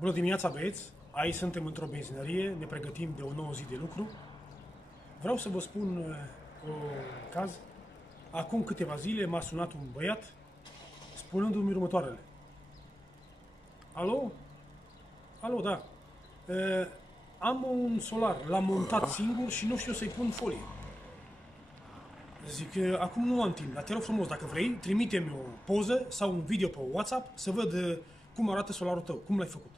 Bună dimineața, băieți! Aici suntem într-o benzinărie, ne pregătim de o nouă zi de lucru. Vreau să vă spun un caz. Acum câteva zile m-a sunat un băiat spunându-mi următoarele. Alo? Alo, da. Am un solar, l-am montat singur și nu știu să-i pun folie. Zic, acum nu am timp, dar te rog frumos, dacă vrei, trimite-mi o poză sau un video pe WhatsApp să văd cum arată solarul tău, cum l-ai făcut.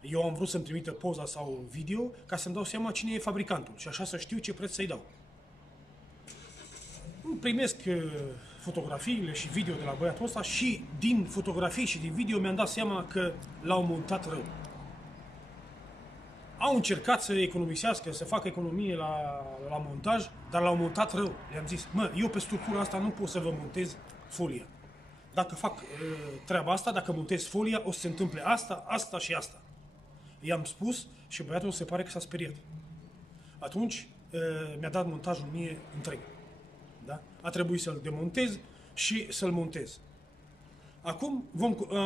Eu am vrut să-mi trimită poza sau un video ca să-mi dau seama cine e fabricantul și așa să știu ce preț să-i dau. Îmi primesc fotografiile și video de la băiatul ăsta și din fotografii și din video mi-am dat seama că l-au montat rău. Au încercat să economisească, să facă economie la montaj, dar l-au montat rău. Le-am zis, eu pe structura asta nu pot să vă montez folia. Dacă fac treaba asta, dacă montez folia, o să se întâmple asta, asta și asta. I-am spus și băiatul se pare că s-a speriat. Atunci mi-a dat montajul mie întreg. Da? A trebuit să-l demontez și să-l montez. Acum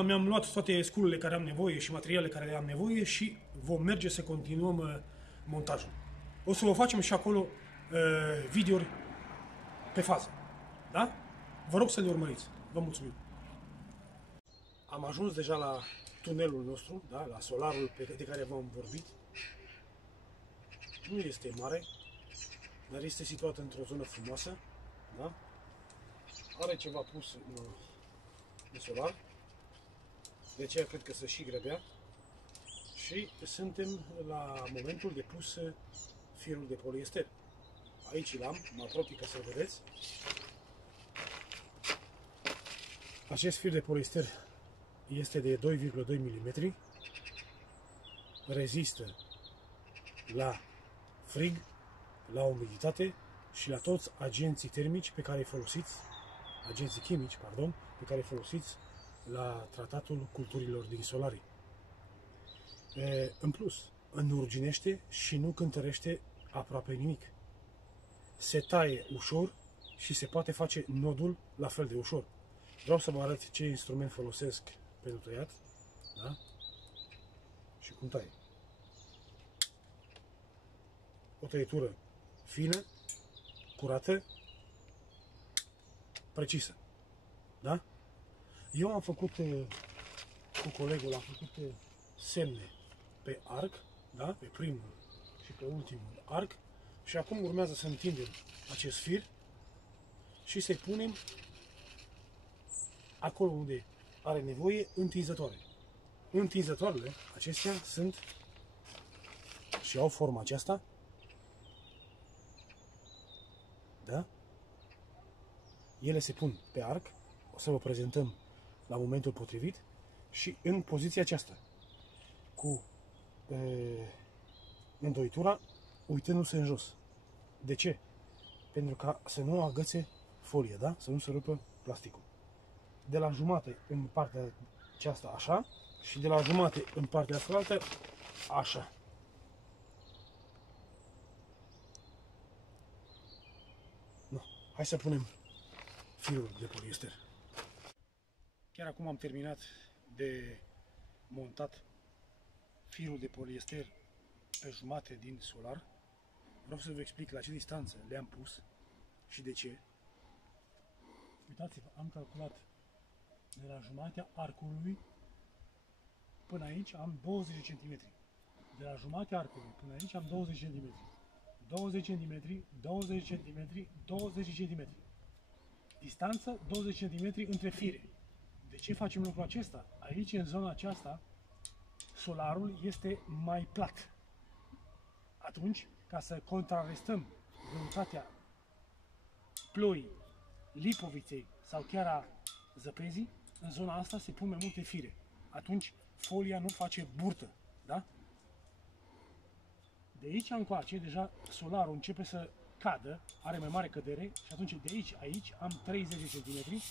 mi-am luat toate sculele care am nevoie și materialele care am nevoie și vom merge să continuăm montajul. O să vă facem și acolo videouri pe fază. Da? Vă rog să le urmăriți. Vă mulțumim. Am ajuns deja la tunelul nostru, da? La solarul de care v-am vorbit. Nu este mare, dar este situat într-o zonă frumoasă. Da? Are ceva pus în solar, de aceea cred că se și grăbea. Și suntem la momentul de pus firul de poliester. Aici l-am, mă apropii ca să-l vedeți. Acest fir de poliester este de 2,2 mm, rezistă la frig, la umiditate și la toți agenții termici pe care îi folosiți, agenții chimici, pardon, pe care îi folosiți la tratatul culturilor din solarii. În plus, înurginește și nu cântărește aproape nimic. Se taie ușor și se poate face nodul la fel de ușor. Vreau să vă arăt ce instrument folosesc pentru tăiat, da? Și cum taie. O tăietură fină, curată, precisă, da? Eu am făcut cu colegul, am făcut semne pe arc, da? Pe primul și pe ultimul arc și acum urmează să întindem acest fir și să-i punem acolo unde are nevoie întinzătoare. Întinzătoarele acestea sunt și au forma aceasta, da? Ele se pun pe arc, o să vă prezentăm la momentul potrivit și în poziția aceasta, cu îndoitura uitându-se în jos. De ce? Pentru ca să nu agățe folia, da? Să nu se rupă plasticul. De la jumate în partea aceasta așa și de la jumate în partea asta așa. No. Hai să punem firul de poliester. Chiar acum am terminat de montat firul de poliester pe jumate din solar. Vreau să vă explic la ce distanță le-am pus și de ce. Uitați-vă, am calculat de la jumatea arcului până aici am 20 cm. De la jumatea arcului până aici am 20 cm. 20 cm, 20 cm, 20 cm. Distanță 20 cm între fire. De ce facem lucrul acesta? Aici, în zona aceasta, solarul este mai plat. Atunci, ca să contrarestăm greutatea ploii, lipoviței sau chiar a zăpezii, în zona asta se pun mai multe fire. Atunci, folia nu face burtă. Da? De aici încoace, deja solarul începe să cadă, are mai mare cădere și atunci de aici am 30 cm,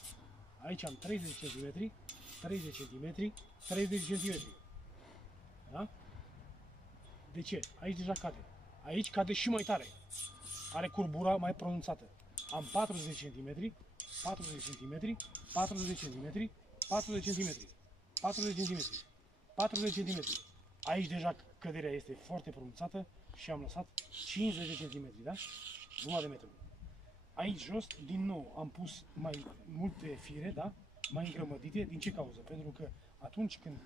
aici am 30 cm, 30 cm, 30 cm. Da? De ce? Aici deja cade. Aici cade și mai tare. Are curbura mai pronunțată. Am 40 cm, 40 cm, 40 cm, 40 cm, 40 cm, 40 de cm. Aici deja căderea este foarte pronunțată și am lăsat 50 de cm, da? Jumătate de metru. Aici jos, din nou, am pus mai multe fire, da? Mai îngrămădite. Din ce cauză? Pentru că atunci când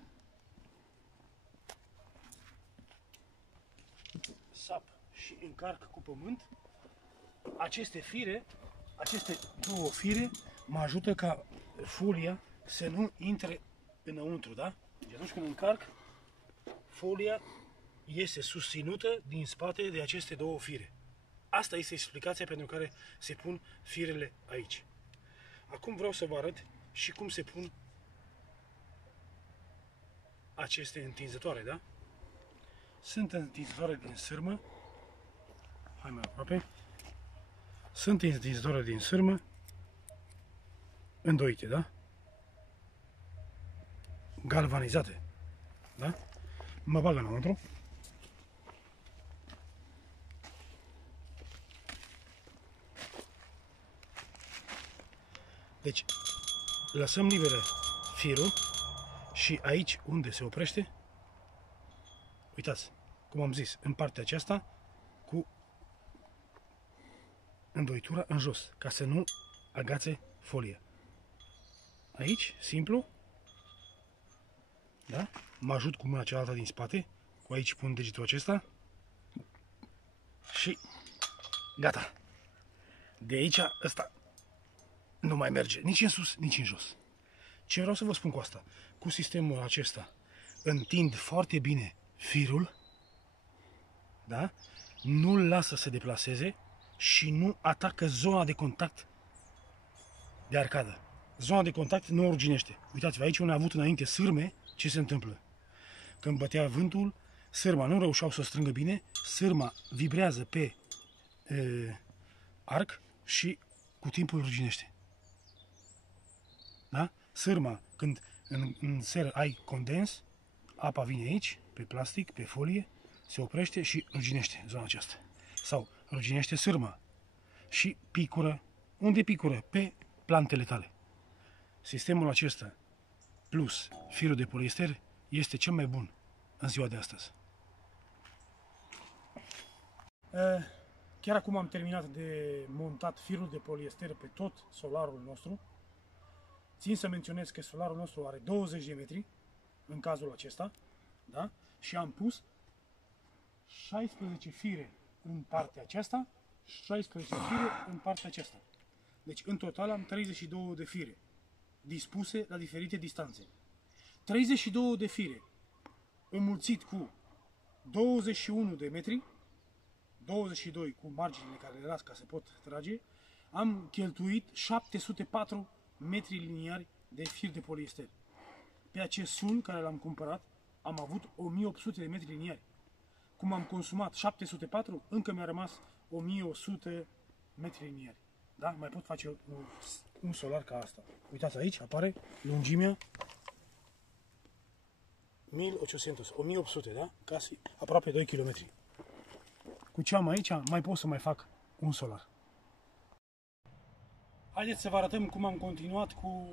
sap și încarc cu pământ, aceste două fire mă ajută ca folia să nu intre înăuntru, da? Deci atunci când încarc, folia este susținută din spate de aceste două fire. Asta este explicația pentru care se pun firele aici. Acum vreau să vă arăt și cum se pun aceste întinzătoare, da? Sunt întinzătoare din sârmă. Hai mai aproape. Sunt întinzătoare din sârmă îndoite, da? Galvanizate, da? Mă bag înăuntru. Deci, lăsăm liberă firul și aici unde se oprește, uitați, cum am zis, în partea aceasta cu îndoitura în jos, ca să nu agațe folia. Aici, simplu, da? Mă ajut cu mâna cealaltă din spate, cu aici pun degetul acesta și gata. De aici, ăsta nu mai merge nici în sus, nici în jos. Ce vreau să vă spun cu asta? Cu sistemul acesta întind foarte bine firul, da? Nu-l lasă să se deplaseze și nu atacă zona de contact de arcadă. Zona de contact nu o ruginește. Uitați-vă, aici unde a avut înainte sârme, ce se întâmplă? Când bătea vântul, sârma nu reușeau să o strângă bine, sârma vibrează pe arc și cu timpul ruginește. Da? Sârma, când în seră ai condens, apa vine aici, pe plastic, pe folie, se oprește și ruginește zona aceasta. Sau ruginește sârma și picură. Unde picură? Pe plantele tale. Sistemul acesta plus firul de poliester este cel mai bun în ziua de astăzi. Chiar acum am terminat de montat firul de poliester pe tot solarul nostru. Țin să menționez că solarul nostru are 20 de metri în cazul acesta, da? Și am pus 16 fire în partea aceasta, 16 fire în partea aceasta. Deci în total am 32 de fire dispuse la diferite distanțe. 32 de fire înmulțit cu 21 de metri, 22 cu marginile care le las ca să pot trage, am cheltuit 704 metri liniari de fir de poliester. Pe acest sul care l-am cumpărat am avut 1800 de metri liniari. Cum am consumat 704, încă mi-a rămas 1100 metri liniari. Da? Mai pot face un solar ca asta. Uitați aici, apare lungimea 1800, da? Casi aproape 2 km. Cu ce am aici, mai pot să mai fac un solar. Haideți să vă arătăm cum am continuat cu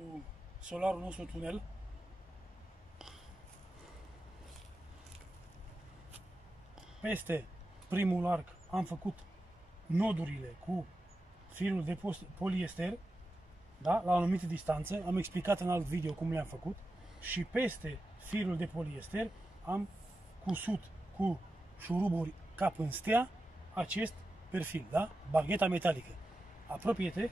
solarul nostru tunel. Peste primul arc am făcut nodurile cu firul de poliester, da? La o anumită distanță. Am explicat în alt video cum le-am făcut. Și peste firul de poliester am cusut cu șuruburi cap în stea acest perfil, da? Bagheta metalică. Apropie-te,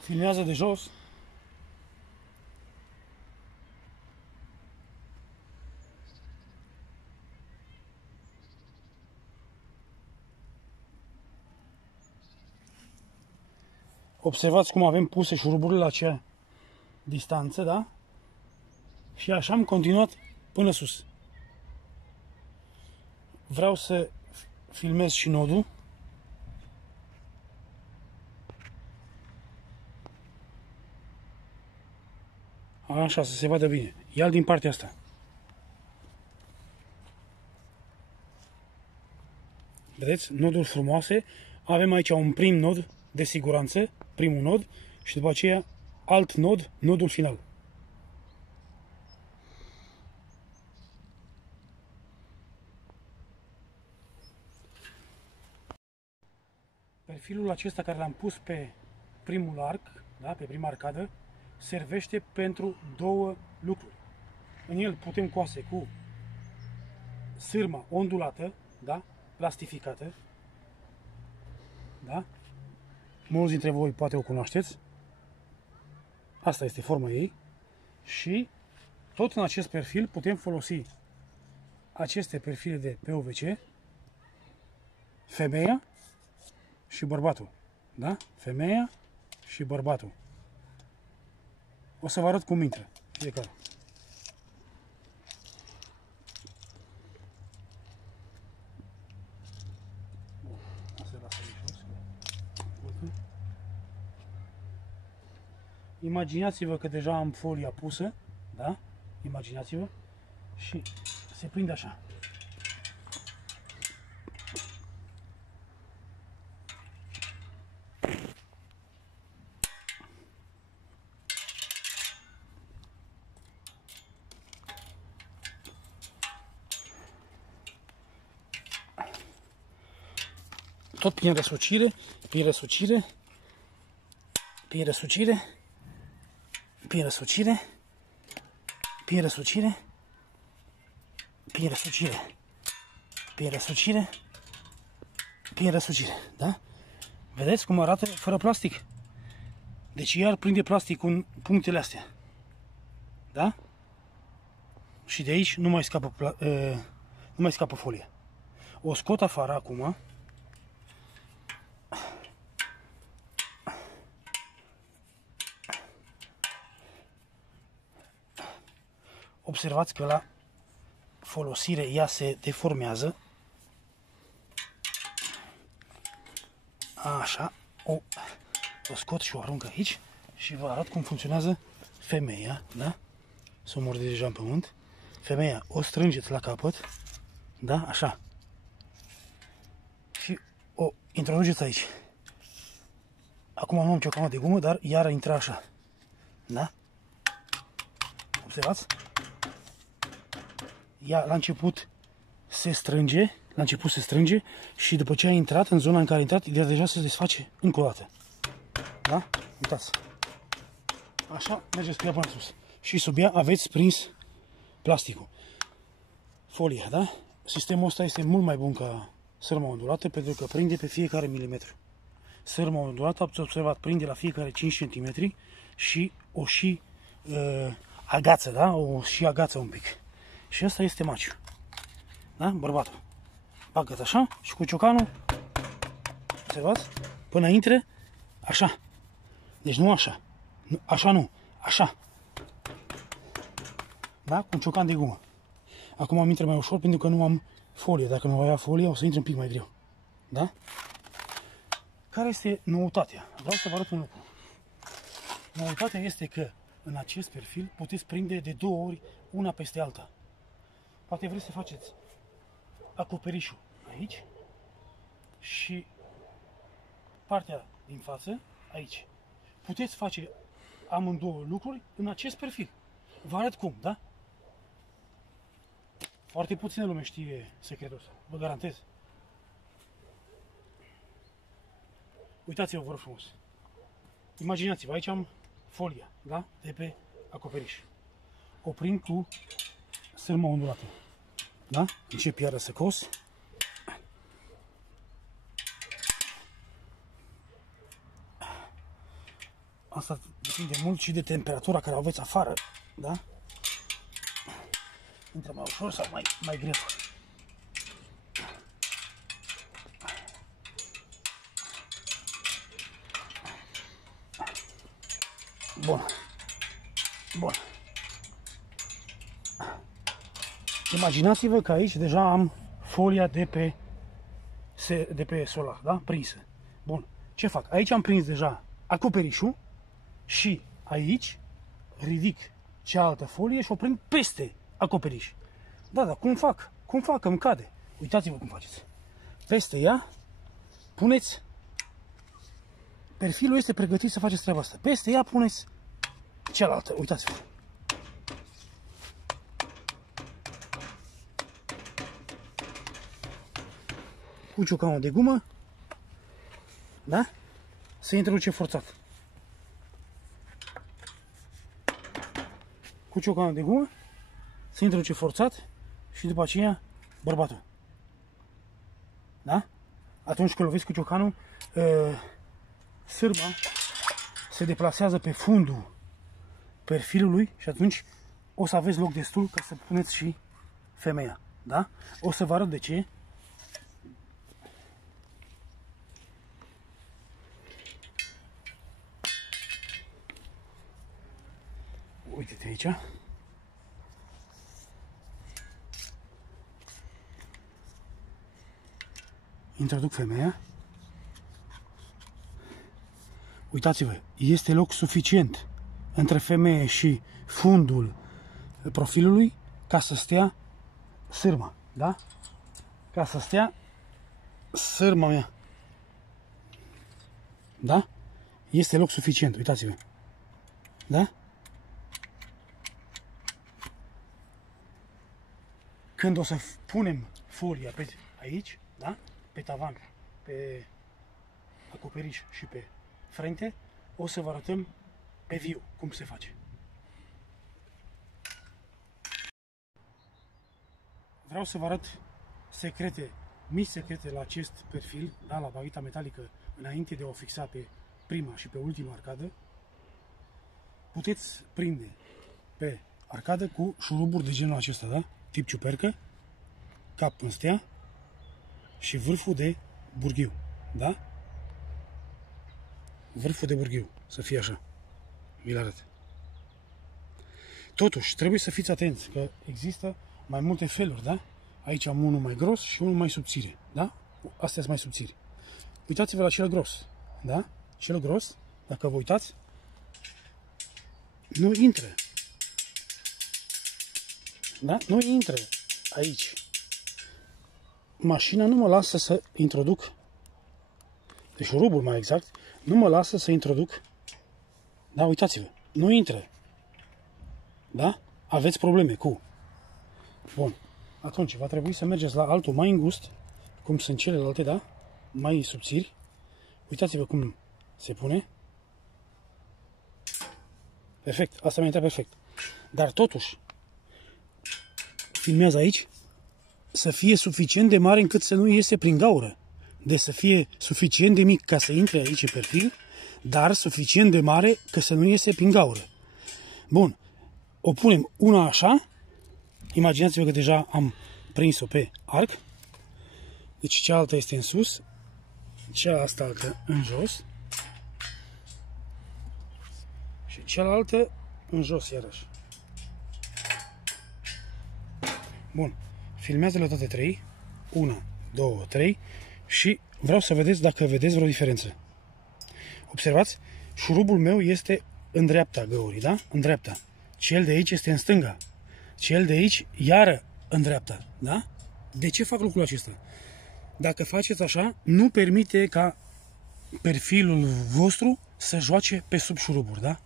filmează de jos. Observați cum avem puse șuruburile la acea distanță, da? Și așa am continuat până sus. Vreau să filmez și nodul. Așa, să se vadă bine. Ia-l din partea asta. Vedeți? Noduri frumoase. Avem aici un prim nod de siguranță, primul nod, și după aceea alt nod, nodul final. Perfilul acesta care l-am pus pe primul arc, da, pe prima arcadă, servește pentru două lucruri. În el putem coase cu sârma ondulată, da, plastificată, da? Mulți dintre voi poate o cunoașteți. Asta este forma ei. Și tot în acest perfil putem folosi aceste perfile de PVC, femeia și bărbatul. Da? Femeia și bărbatul. O să vă arăt cum intră fiecare. Imaginați-vă că deja am folia pusă, da? Imaginați-vă și se prinde așa. Tot prin răsucire, prin răsucire, prin răsucire, prin răsucire, prin răsucire, prin răsucire, prin răsucire, prin răsucire, da? Vedeți cum arată fără plastic? Deci iar prinde plastic în punctele astea, da? Și de aici nu mai scapă folia. O scot afară acum. Observați că la folosire ea se deformează. Așa, o scot și o arunc aici și vă arăt cum funcționează femeia, da? Să o morde deja în pământ. Femeia o strângeți la capăt, da? Așa. Și o introduceți aici. Acum nu am ciocană de gumă, dar iar intra așa. Da? Observați? Ea la început se strânge, și după ce a intrat în zona în care a intrat, ea deja se desface încă o dată. Da? Uitați. Așa mergeți cu ea până sus. Și sub ea aveți prins plasticul. Folia, da? Sistemul ăsta este mult mai bun ca sârma ondulată pentru că prinde pe fiecare milimetru. Sârma ondulată, ați observat, prinde la fiecare 5 cm și o și agață, da? O și agață un pic. Și ăsta este maciu. Da? Bărbatul. Bagă-ți așa și cu ciocanul, observați? Până intre, așa. Deci nu așa. Nu, așa nu. Așa. Da? Cu un ciocan de gumă. Acum am intră mai ușor pentru că nu am folie. Dacă nu avea folie, o să intre un pic mai greu. Da? Care este noutatea? Vreau să vă arăt un lucru. Noutatea este că în acest perfil puteți prinde de două ori una peste alta. Poate vreți să faceți acoperișul aici și partea din față aici. Puteți face amândouă lucruri în acest perfil. Vă arăt cum, da? Foarte puțină lume știe secretul ăsta, vă garantez. Uitați-vă, vă rog frumos. Imaginați-vă, aici am folia, da? De pe acoperiș. O prind cu sârma ondulată. Da? Încep iară să cos. Asta depinde mult și de temperatura care o aveți afară. Da? Intră mai ușor sau mai greu. Bun. Bun. Imaginați-vă că aici deja am folia de pe solar, da? Prinsă. Bun. Ce fac? Aici am prins deja acoperișul și aici ridic cealaltă folie și o prind peste acoperiș. Da, da, cum fac? Cum fac? Că îmi cade. Uitați-vă cum faceți. Peste ea puneți, perfilul este pregătit să faceți treaba asta. Peste ea puneți cealaltă. Uitați-vă. Cu ciocanul de gumă, da? Se introduce forțat. Cu ciocanul de gumă se introduce forțat și după aceea bărbatul. Da? Atunci când loviți cu ciocanul, sârma se deplasează pe fundul perfilului și atunci o să aveți loc destul ca să puneți și femeia. Da? O să vă arăt de ce. Uite-te aici. Introduc femeia. Uitați-vă, este loc suficient între femeie și fundul profilului ca să stea sârma, da? Ca să stea sârma mea. Da? Este loc suficient, uitați-vă. Da? Când o să punem folia pe aici, da? Pe tavan, pe acoperiș și pe frente, o să vă arătăm pe viu cum se face. Vreau să vă arăt secrete, mici secrete la acest perfil, da? La bagheta metalică, înainte de a o fixa pe prima și pe ultima arcadă. Puteți prinde pe arcadă cu șuruburi de genul acesta, da? Tip ciupercă, cap în stea și vârful de burghiu, da? Vârful de burghiu, să fie așa. Vi-l arăt. Totuși, trebuie să fiți atenți, că există mai multe feluri, da? Aici am unul mai gros și unul mai subțire, da? Astea sunt mai subțiri. Uitați-vă la cel gros, da? Cel gros, dacă vă uitați, nu intră. Da? Nu intră aici. Mașina nu mă lasă să introduc, de șurubul mai exact, nu mă lasă să introduc. Da, uitați-vă, nu intră. Da? Aveți probleme cu. Bun. Atunci va trebui să mergeți la altul mai îngust, cum sunt celelalte, da? Mai subțiri. Uitați-vă cum se pune. Perfect, asta mi-a intrat perfect. Dar totuși, filmează aici, să fie suficient de mare încât să nu iese prin gaură. Deci să fie suficient de mic ca să intre aici în perfil, dar suficient de mare ca să nu iese prin gaură. Bun. O punem una așa. Imaginați-vă că deja am prins-o pe arc. Deci cealaltă este în sus, cealaltă în jos și cealaltă în jos iarăși. Bun. Filmează-le toate trei. 1, 2, 3 și vreau să vedeți dacă vedeți vreo diferență. Observați? Șurubul meu este în dreapta găurii, da? În dreapta. Cel de aici este în stânga. Cel de aici iară în dreapta, da? De ce fac lucrul acesta? Dacă faceți așa, nu permite ca perfilul vostru să joace pe sub șuruburi, da?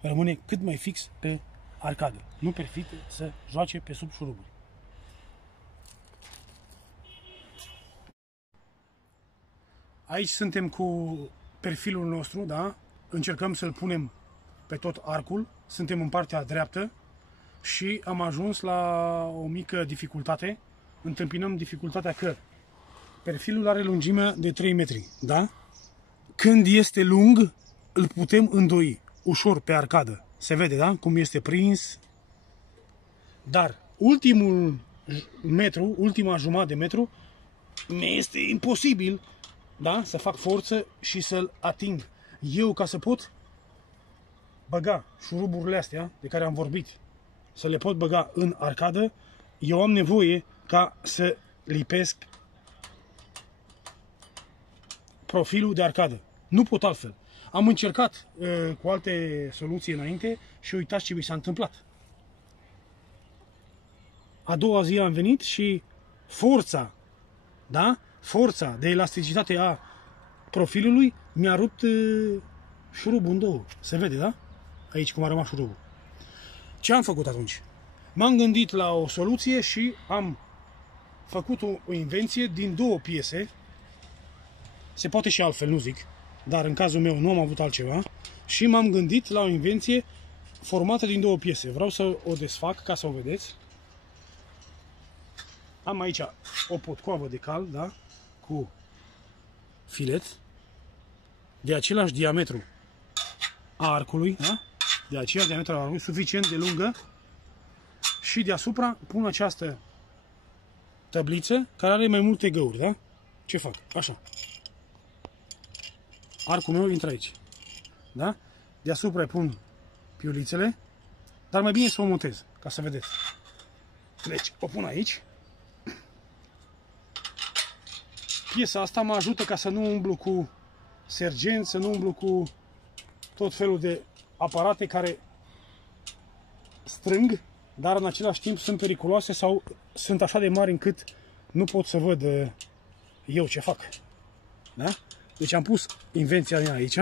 Rămâne cât mai fix pe arcadă. Nu permite să joace pe sub șuruburi. Aici suntem cu perfilul nostru, da? Încercăm să-l punem pe tot arcul. Suntem în partea dreaptă și am ajuns la o mică dificultate. Întâmpinăm dificultatea că perfilul are lungimea de 3 metri, da? Când este lung, îl putem îndoi ușor pe arcadă. Se vede, da? Cum este prins. Dar ultimul metru, ultima jumătate de metru, mi-este imposibil, da? Să fac forță și să-l ating. Eu, ca să pot băga șuruburile astea de care am vorbit, să le pot băga în arcadă, eu am nevoie ca să lipesc profilul de arcadă. Nu pot altfel. Am încercat cu alte soluții înainte și uitați ce mi s-a întâmplat. A doua zi am venit și forța, da? Forța de elasticitate a profilului mi-a rupt șurubul în două. Se vede, da? Aici cum a rămas șurubul. Ce am făcut atunci? M-am gândit la o soluție și am făcut o invenție din două piese. Se poate și altfel, nu zic. dar în cazul meu nu am avut altceva și m-am gândit la o invenție formată din două piese. Vreau să o desfac ca să o vedeți. Am aici o potcoavă de cal, da? Cu filet de același diametru a arcului, da? De aceeași diametru a arcului, suficient de lungă, și deasupra pun această tăbliță care are mai multe găuri, da? Ce fac? Așa. Arcul meu intră aici, da? Deasupra îi pun piulițele, dar mai bine să o montez, ca să vedeți. Deci, o pun aici. Piesa asta mă ajută ca să nu umblu cu sergenți, să nu umblu cu tot felul de aparate care strâng, dar în același timp sunt periculoase sau sunt așa de mari încât nu pot să văd eu ce fac. Da? Deci am pus invenția mea aici.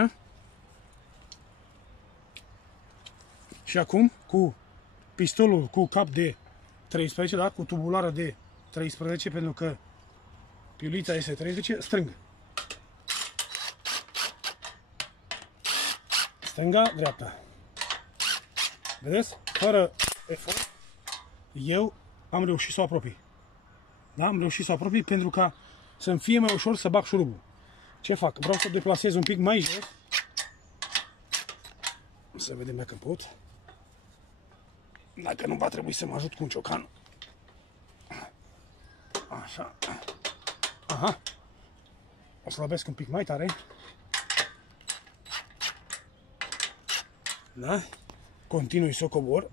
Și acum cu pistolul cu cap de 13, da? Cu tubulară de 13, pentru că piulița este 13, strâng. Stânga, dreapta. Vedeți? Fără efort, eu am reușit să o apropii. Da? Am reușit să o apropii pentru ca să-mi fie mai ușor să bag șurubul. Ce fac? Vreau să deplasez un pic mai jos. Să vedem dacă pot. Dacă nu va trebui să mă ajut cu un ciocan. Așa. Aha. O slăbesc un pic mai tare. Da? Continui să o cobor.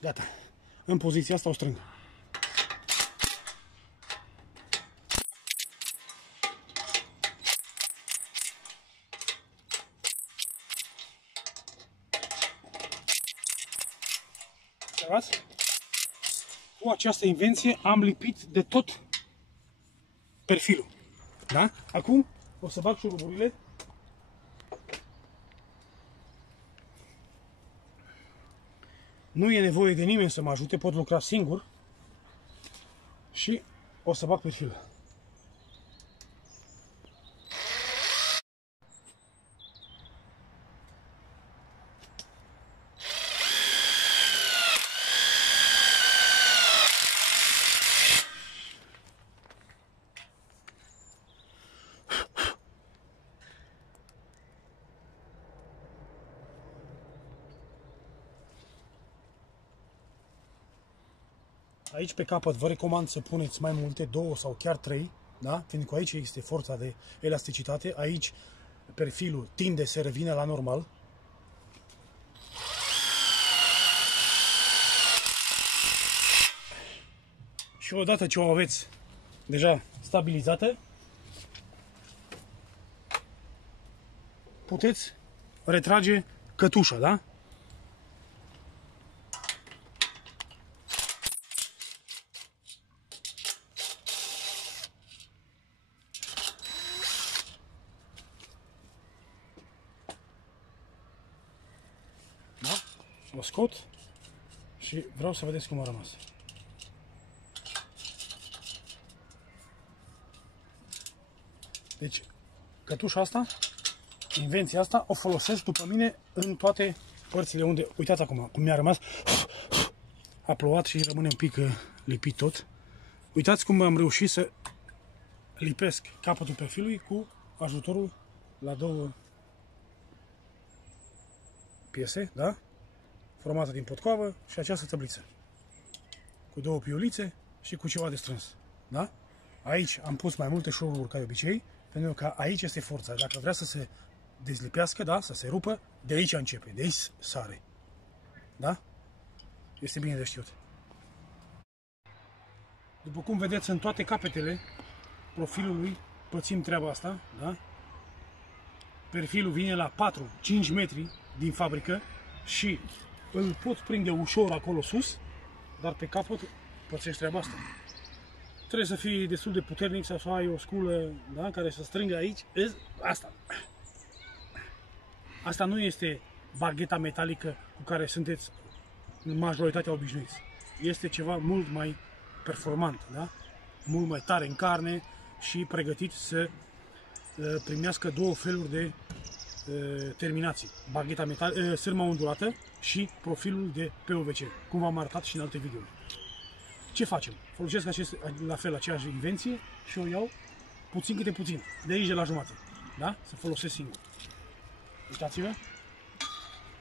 Gata. În poziția asta o strâng. Cu această invenție am lipit de tot perfilul. Da? Acum o să bag șuruburile. Nu e nevoie de nimeni să mă ajute, pot lucra singur. Și o să bag perfilul. Aici pe capăt vă recomand să puneți mai multe, 2 sau chiar 3, da? Pentru că aici este forța de elasticitate, aici perfilul tinde să revină la normal. Și odată ce o aveți deja stabilizată, puteți retrage cătușa, da? O scot și vreau să vedeți cum a rămas. Deci, cătușa asta, invenția asta, o folosesc după mine în toate părțile unde, uitați acum, cum mi-a rămas, a plouat și rămâne un pic lipit tot. Uitați cum am reușit să lipesc capătul perfilului cu ajutorul la 2 piese, da? Formată din potcoavă și această tăbliță. Cu 2 piulițe și cu ceva de strâns. Da? Aici am pus mai multe șuruburi ca de obicei, pentru că aici este forța. Dacă vrea să se dezlipească, da? Să se rupă, de aici începe, de aici sare. Da? Este bine de știut. După cum vedeți, în toate capetele profilului pățim treaba asta. Da? Perfilul vine la 4-5 metri din fabrică și îl pot prinde ușor acolo sus, dar pe capăt pățești treaba asta. Trebuie să fii destul de puternic, să ai o sculă, da, care să strângă aici. Asta. Asta nu este bagheta metalică cu care sunteți majoritatea obișnuiți. Este ceva mult mai performant, da? Mult mai tare în carne și pregătit să primească două feluri de terminații. Bagheta metal, sârma ondulată și profilul de PVC, cum v-am arătat și în alte videouri. Ce facem? Folosesc la fel aceeași invenție și o iau puțin câte puțin, de aici de la jumate, da? Să folosesc singur. Uitați-vă,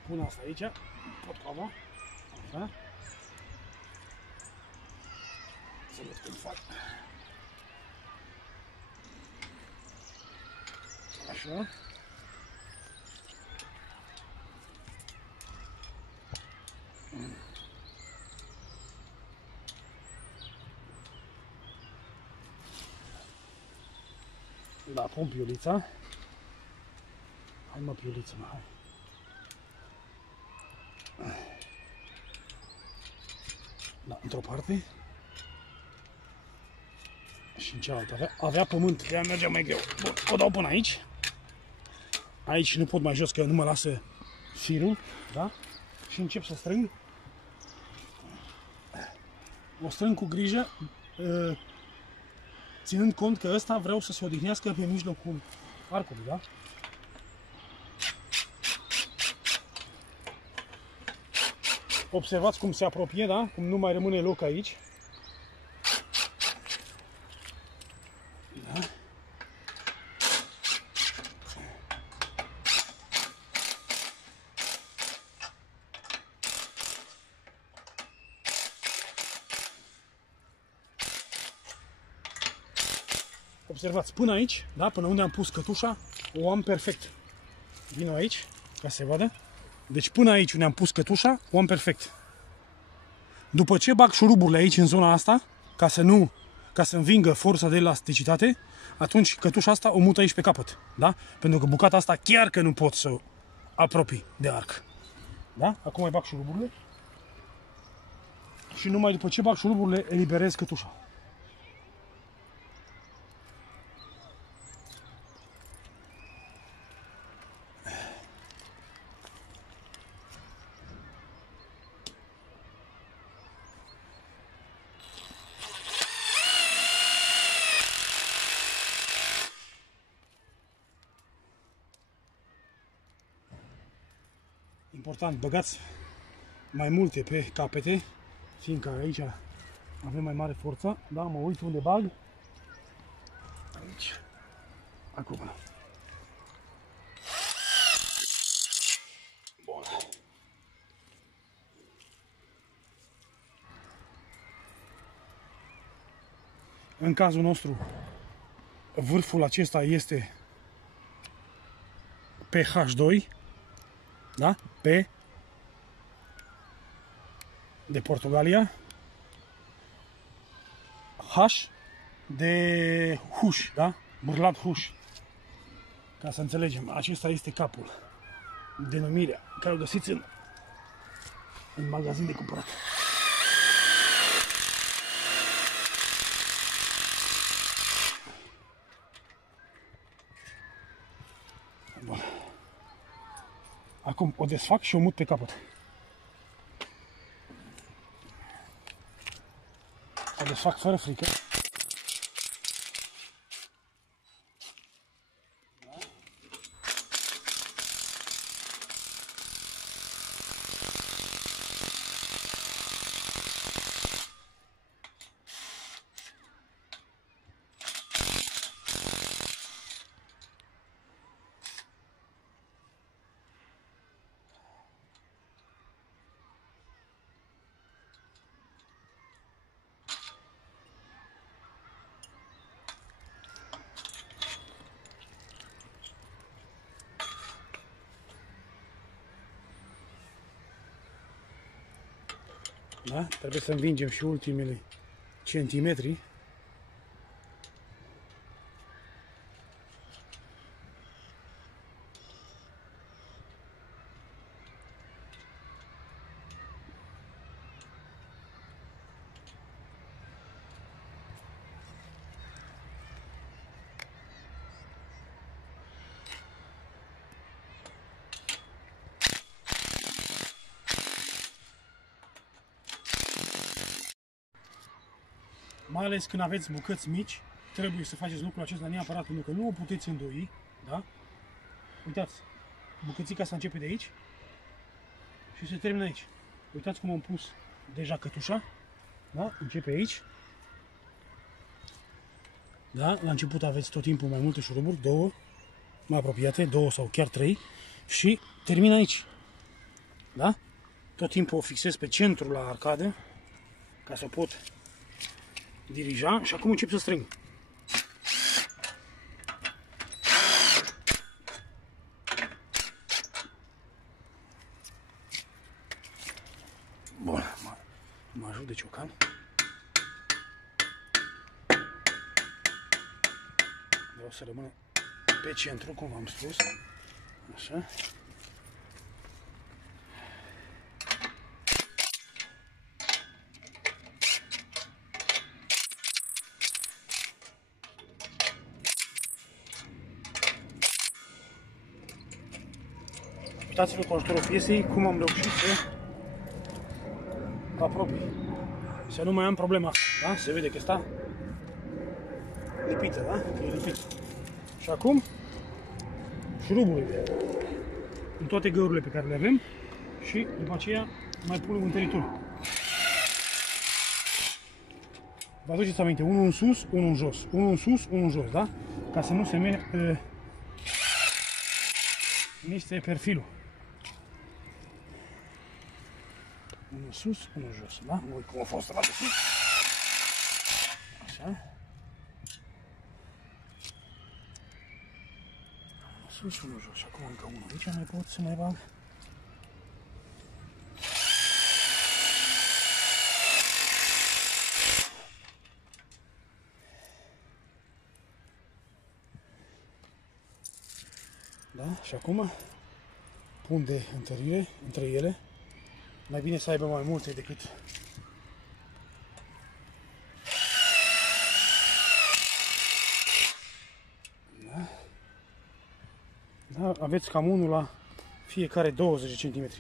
pun asta aici, potcoava, așa. Să văd cum fac. Așa. Da, pun piulița. Hai mă, piuliță, mă, hai. Da, într-o parte. Și în cealaltă avea pământ, de-aia mergea mai greu. Bun, o dau până aici. Aici nu pot mai jos, că nu mă lasă firul, da? Și încep să strâng. O strâng cu grijă, ținând cont că ăsta vreau să se odihnească pe mijlocul arcului, da? Observați cum se apropie, da? Cum nu mai rămâne loc aici. Da? Observați, până aici, da? Până unde am pus cătușa, o am perfect. Vin aici, ca să se vadă. Deci până aici unde am pus cătușa, o am perfect. După ce bag șuruburile aici în zona asta, ca să învingă forța de elasticitate, atunci cătușa asta o mut aici pe capăt, da? Pentru că bucata asta chiar că nu pot să o apropii de arc. Da? Acum mai bag șuruburile. Și numai după ce bag șuruburile, eliberez cătușa. Important, băgați mai multe pe capete, fiindcă aici avem mai mare forță. Da, mă uit unde bag. Aici. Acum. Bun. În cazul nostru, vârful acesta este pe H2. Da? P de Portugalia, H de huș, da? Bârlat huș. Ca să înțelegem, acesta este capul. Denumirea care o găsiți în magazin de cumpărat. Bun. Acum o desfac și o mut pe capăt. O desfac fără frică. Da? Trebuie să învingem și ultimele centimetri. Mai ales când aveți bucăți mici trebuie să faceți lucrul acesta neapărat, pentru că nu o puteți îndoi, da? Uitați, bucățica asta începe de aici și se termină aici. Uitați cum am pus deja cătușa, da? Începe aici. Da? La început aveți tot timpul mai multe șuruburi, 2 mai apropiate, 2 sau chiar 3 și termină aici. Da? Tot timpul o fixez pe centru la arcadă ca să pot dirija și acum încep să strâng. Bun, mă ajut de ciocan. Vreau să rămână pe centru, cum v-am spus. Așa. Uitați-vă cu ajutorul piesei cum am reușit să apropii. Să nu mai am problema asta, da? Se vede că está lipită, da? Că e lipit. Și acum șuruburile în toate găurile pe care le avem și după aceea mai punem întăritul. Vă aduceți aminte, unul în sus, unul în jos, unul în sus, unul în jos, da? Ca să nu se miște perfilul. Unul sus, unul jos, da? Nu uit cum a fost la de sus. Așa. Unul sus, unul jos. Și acum încă unul aici, mai pot să mai bag. Da? Și acum pun de întărire între ele. Mai bine să aibă mai multe decât da? Da, aveți cam unul la fiecare 20 cm.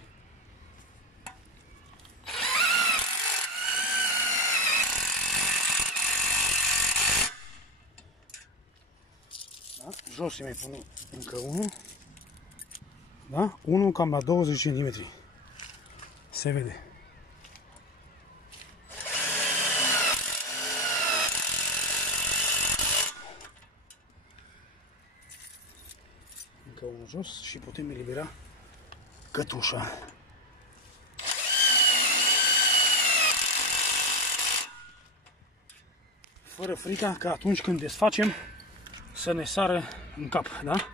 Da? Jos îi mai pun încă unul. Da? Unul cam la 20 cm. Se vede. Încă unul jos și putem elibera cătușa. Fără frica că atunci când desfacem să ne sară în cap, da?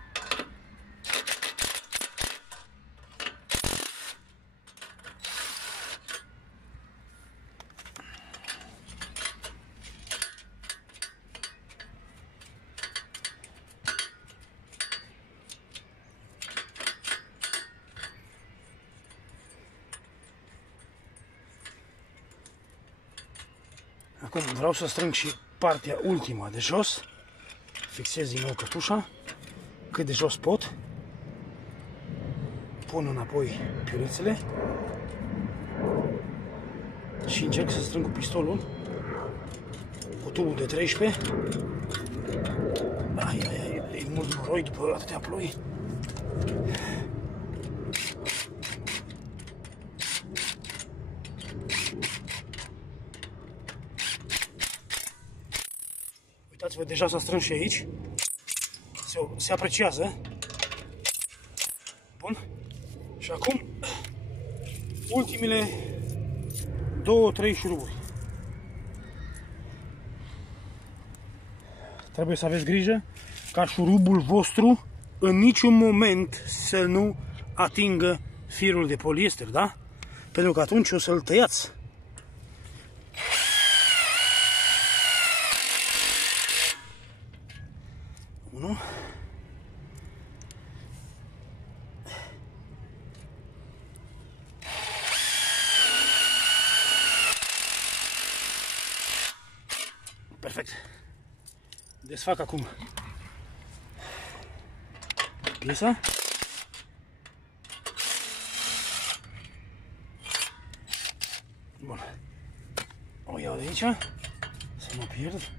Acum vreau să strâng și partea ultimă de jos. Fixez din nou cătușa cât de jos pot. Pun înapoi piulițele și încerc să strâng cu pistolul cu tubul de 13. E mult noroi după atâtea ploi. Uitați-vă, deja s-a strâns și aici. Se apreciază. Bun. Și acum ultimele 2-3 șuruburi. Trebuie să aveți grijă ca șurubul vostru în niciun moment să nu atingă firul de poliester, da? Pentru că atunci o să-l tăiați. Unu. Perfect. Desfac acum piesa. Bun. O iau de aici, să mă pierd.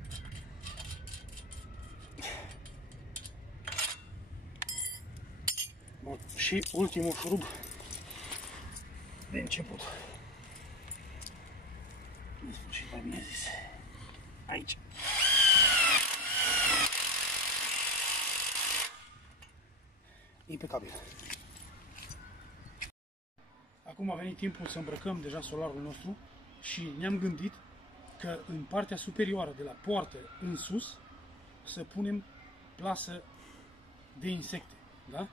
Și ultimul șurub de început. În sfârșit, mai bine zis. Aici. Impecabil. Acum a venit timpul să îmbrăcăm deja solarul nostru și ne-am gândit că în partea superioară, de la poartă în sus, să punem plasă de insecte. Da?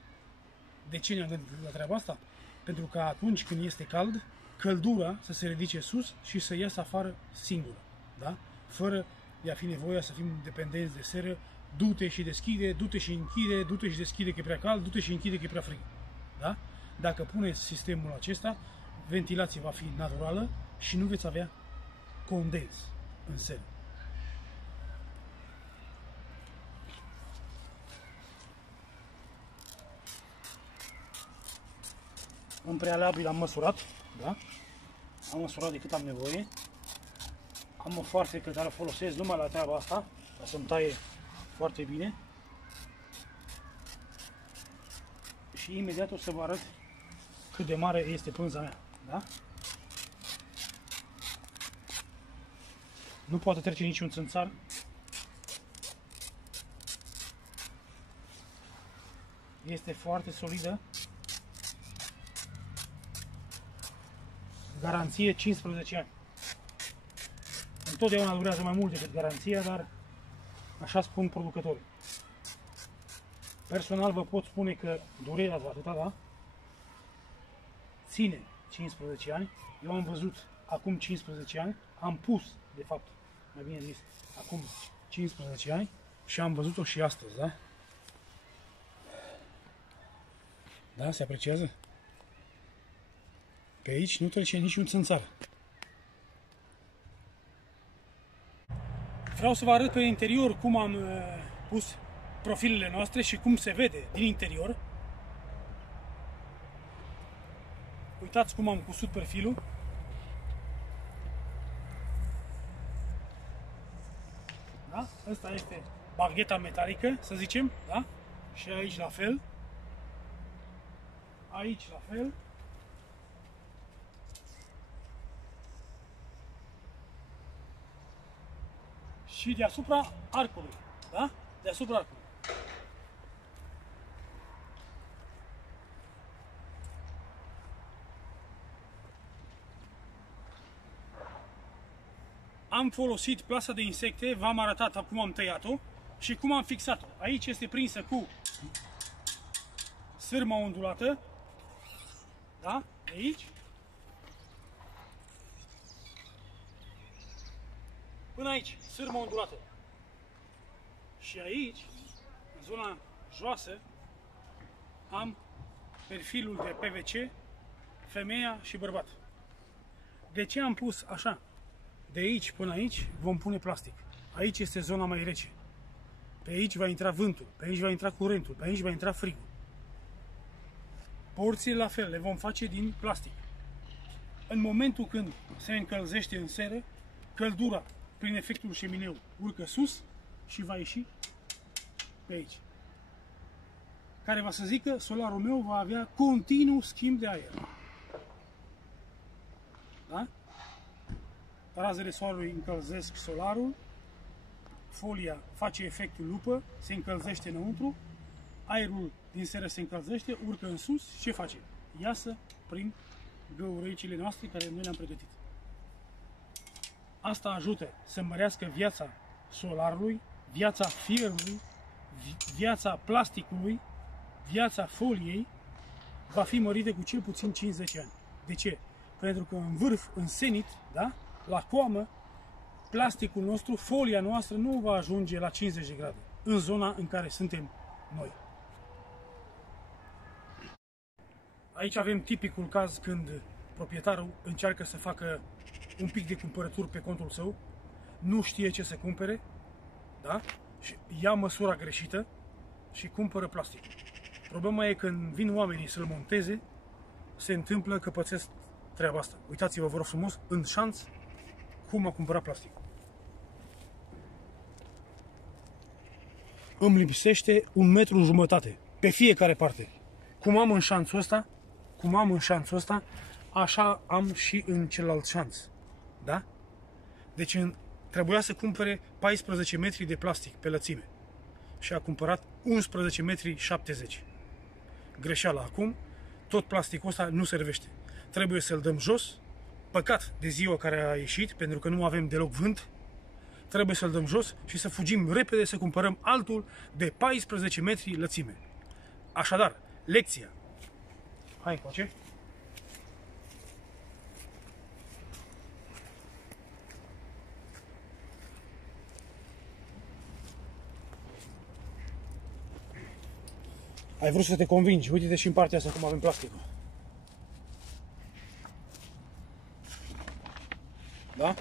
De ce ne-am gândit la treaba asta? Pentru că atunci când este cald, căldura să se ridice sus și să iasă afară singură. Da? Fără de a fi nevoia să fim dependenți de seră, du-te și deschide, du-te și închide, du-te și deschide că e prea cald, du-te și închide că e prea frig. Da? Dacă puneți sistemul acesta, ventilația va fi naturală și nu veți avea condens în seră. În prealabil am măsurat, da? Am măsurat de cât am nevoie. Am o foarfecă pe care o folosesc numai la treaba asta, ca să-mi taie foarte bine. Și imediat o să vă arăt cât de mare este pânza mea, da? Nu poate trece niciun țânțar. Este foarte solidă. Garanție 15 ani. Întotdeauna durează mai mult decât garanția, dar așa spun producătorii. Personal vă pot spune că durează atâta, da? Ține 15 ani. Eu am văzut acum 15 ani, am pus, de fapt, mai bine zis, acum 15 ani și am văzut-o și astăzi, da? Da, se apreciază? Pe aici nu trece niciun țânțar. Vreau să vă arăt pe interior cum am pus profilele noastre și cum se vede din interior. Uitați cum am cusut perfilul. Da? Asta este bagheta metalică, să zicem, da? Și aici la fel. Aici la fel. Și deasupra arcului, da? Deasupra arcului. Am folosit plasa de insecte, v-am arătat cum am tăiat-o și cum am fixat-o. Aici este prinsă cu sârma ondulată, da? De aici. Până aici, sârma ondulată. Și aici, în zona joasă, am perfilul de PVC, femeia și bărbat. De ce am pus așa? De aici până aici vom pune plastic. Aici este zona mai rece. Pe aici va intra vântul, pe aici va intra curentul, pe aici va intra frigul. Porțile la fel, le vom face din plastic. În momentul când se încălzește în seră, căldura prin efectul șemineu urcă sus și va ieși pe aici. Care va să zică, solarul meu va avea continuu schimb de aer. Da? Razele soarelui încălzesc solarul, folia face efectul lupă, se încălzește înăuntru, aerul din seră se încălzește, urcă în sus, ce face? Iasă prin găurăicile noastre care noi le-am pregătit. Asta ajută să mărească viața solarului, viața fierului, viața plasticului, viața foliei, va fi mărită cu cel puțin 50 ani. De ce? Pentru că în vârf, în senit, da? La coamă, plasticul nostru, folia noastră nu va ajunge la 50 de grade, în zona în care suntem noi. Aici avem tipicul caz când proprietarul încearcă să facă un pic de cumpărături pe contul său, nu știe ce să cumpere, da? Și ia măsura greșită și cumpără plastic. Problema e când vin oamenii să-l monteze, se întâmplă că pățesc treaba asta. Uitați-vă, vă rog frumos, în șanț, cum a cumpărat plastic. Îmi lipsește 1,5 m pe fiecare parte. cum am în șanțul ăsta, așa am și în celălalt șanț. Da? Deci trebuia să cumpere 14 metri de plastic pe lățime. Și a cumpărat 11 metri 70. Greșeala acum, tot plasticul ăsta nu servește. Trebuie să-l dăm jos, păcat de ziua care a ieșit, pentru că nu avem deloc vânt. Trebuie să-l dăm jos și să fugim repede să cumpărăm altul de 14 metri lățime. Așadar, lecția. Hai încoace. Ai vrut să te convingi. Uite-te și în partea asta cum avem plasticul. Da?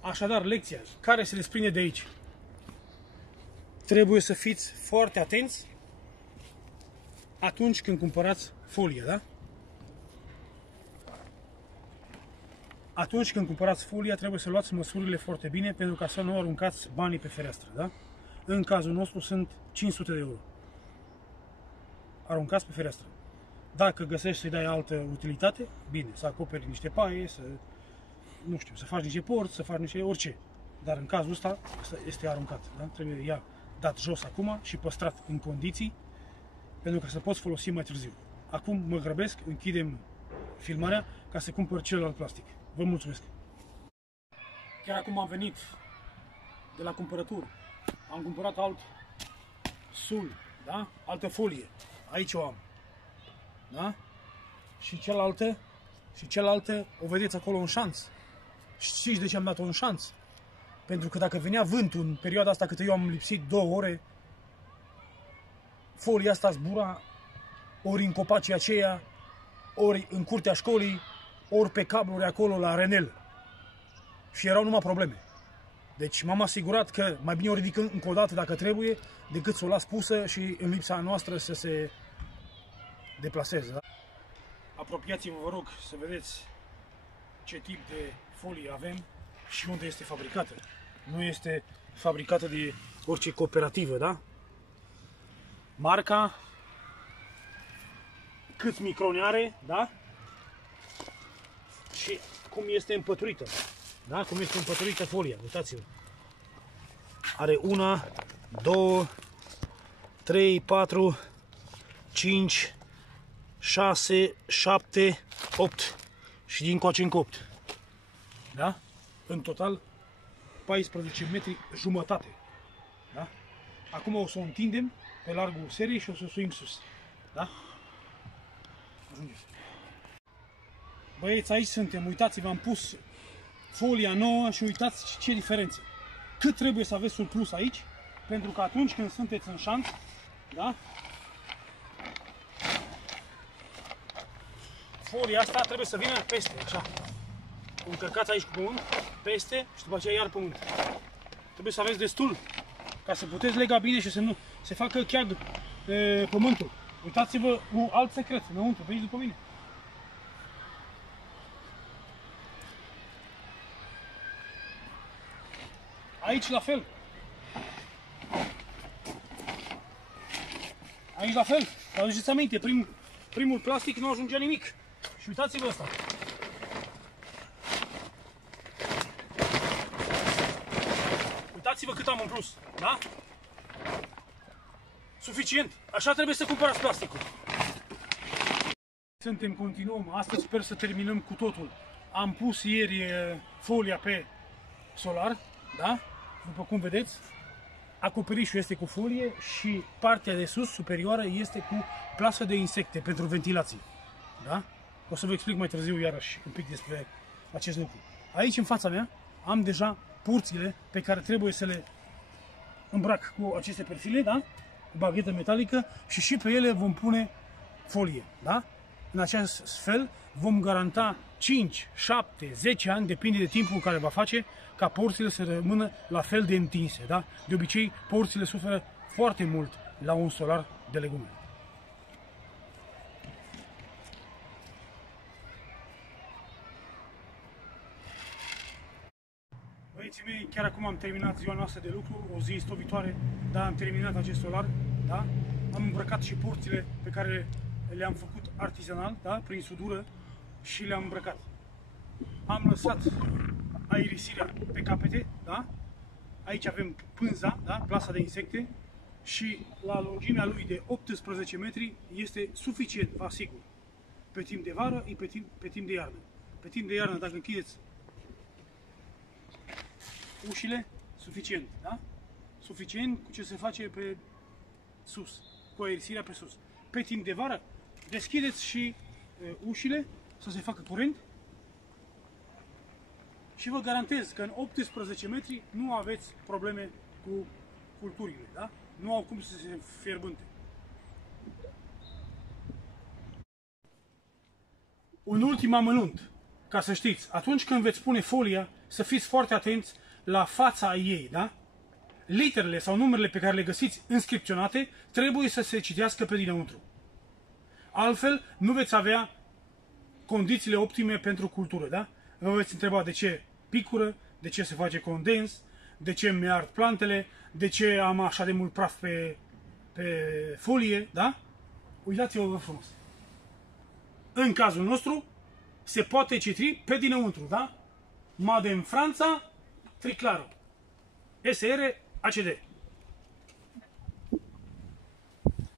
Așadar, lecția care se desprinde de aici. Trebuie să fiți foarte atenți atunci când cumpărați folie, da? Atunci când cumpărați folia, trebuie să luați măsurile foarte bine pentru ca să nu aruncați banii pe fereastră, da? În cazul nostru sunt 500 de euro. Aruncați pe fereastră. Dacă găsești să-i dai altă utilitate, bine, să acoperi niște paie, să, nu știu, să faci niște porți, să faci niște orice. Dar în cazul ăsta este aruncat, da? Trebuie ea dat jos acum și păstrat în condiții pentru ca să poți folosi mai târziu. Acum mă grăbesc, închidem filmarea ca să cumpăr celălalt plastic. Vă mulțumesc! Chiar acum am venit de la cumpărături. Am cumpărat alt sul, da? Altă folie. Aici o am. Da? Și cealaltă o vedeți acolo în șanț. Știți de ce am dat-o în șanț? Pentru că dacă venea vântul în perioada asta cât eu am lipsit 2 ore, folia asta zbura ori în copacii aceia, ori în curtea școlii, ori pe cabluri acolo la Renel. Și erau numai probleme. Deci m-am asigurat că mai bine o ridic încă o dată dacă trebuie, decât să o las pusă și în lipsa noastră să se deplaseze. Da? Apropiați-vă, vă rog, să vedeți ce tip de folie avem și unde este fabricată. Nu este fabricată de orice cooperativă, da? Marca, câți microni are, da? Și cum este împăturită. Da? Cum este împăturită folia, uitați-vă. Are 1, 2, 3, 4, 5, 6, 7, 8 și din coace încă 8. Da? În total 14 metri jumătate. Da? Acum o să o întindem pe largul seriei și o să o suim sus. Da? Ajungeți. Băieți, aici suntem, uitați-vă, am pus folia nouă și uitați ce diferență. Cât trebuie să aveți surplus aici, pentru că atunci când sunteți în șanț, da? Folia asta trebuie să vină peste, așa. O încărcați aici cu pământ, peste și după aceea iar pământ. Trebuie să aveți destul ca să puteți lega bine și să nu se facă cheag pământul. Uitați-vă un alt secret înăuntru, veniți după mine. Aici la fel. Aici la fel. Vă aduceți aminte, primul plastic nu ajungea nimic. Și uitați-vă ăsta. Uitați-vă cât am în plus, da? Suficient. Așa trebuie să cumpărați plasticul. Continuăm. Astăzi sper să terminăm cu totul. Am pus ieri folia pe solar, da? După cum vedeți, acoperișul este cu folie și partea de sus, superioară, este cu plasă de insecte pentru ventilație. Da? O să vă explic mai târziu iarăși un pic despre acest lucru. Aici, în fața mea, am deja purțile pe care trebuie să le îmbrac cu aceste perfile, da? Cu baghetă metalică și pe ele vom pune folie. Da? În acest fel vom garanta 5, 7, 10 ani, depinde de timpul care va face, ca porțile să rămână la fel de întinse. Da? De obicei, porțile suferă foarte mult la un solar de legume. Băieții mei, chiar acum am terminat ziua noastră de lucru, o zi stovitoare, dar am terminat acest solar, da? Am îmbrăcat și porțile pe care le-am făcut artizanal, da? Prin sudură, și le-am îmbrăcat. Am lăsat aerisirea pe capete, da? Aici avem pânza, da? Plasa de insecte, și la lungimea lui de 18 metri este suficient, vă asigur. Pe timp de vară, e pe timp de iarnă. Pe timp de iarnă, dacă închideți ușile, suficient, da? Suficient cu ce se face pe sus, cu aerisirea pe sus. Pe timp de vară, deschideți și ușile să se facă curent și vă garantez că în 18 metri nu aveți probleme cu culturile, da? Nu au cum să se fierbânte. Un ultim amănunt, ca să știți, atunci când veți pune folia, să fiți foarte atenți la fața ei, da? Literele sau numerele pe care le găsiți inscripționate trebuie să se citească pe dinăuntru. Altfel, nu veți avea condițiile optime pentru cultură, da? Vă veți întreba de ce picură, de ce se face condens, de ce mi ard plantele, de ce am așa de mult praf pe folie, da? Uitați-vă frumos. În cazul nostru, se poate citi pe dinăuntru, da? Made în Franța, Triclaro. SR ACD.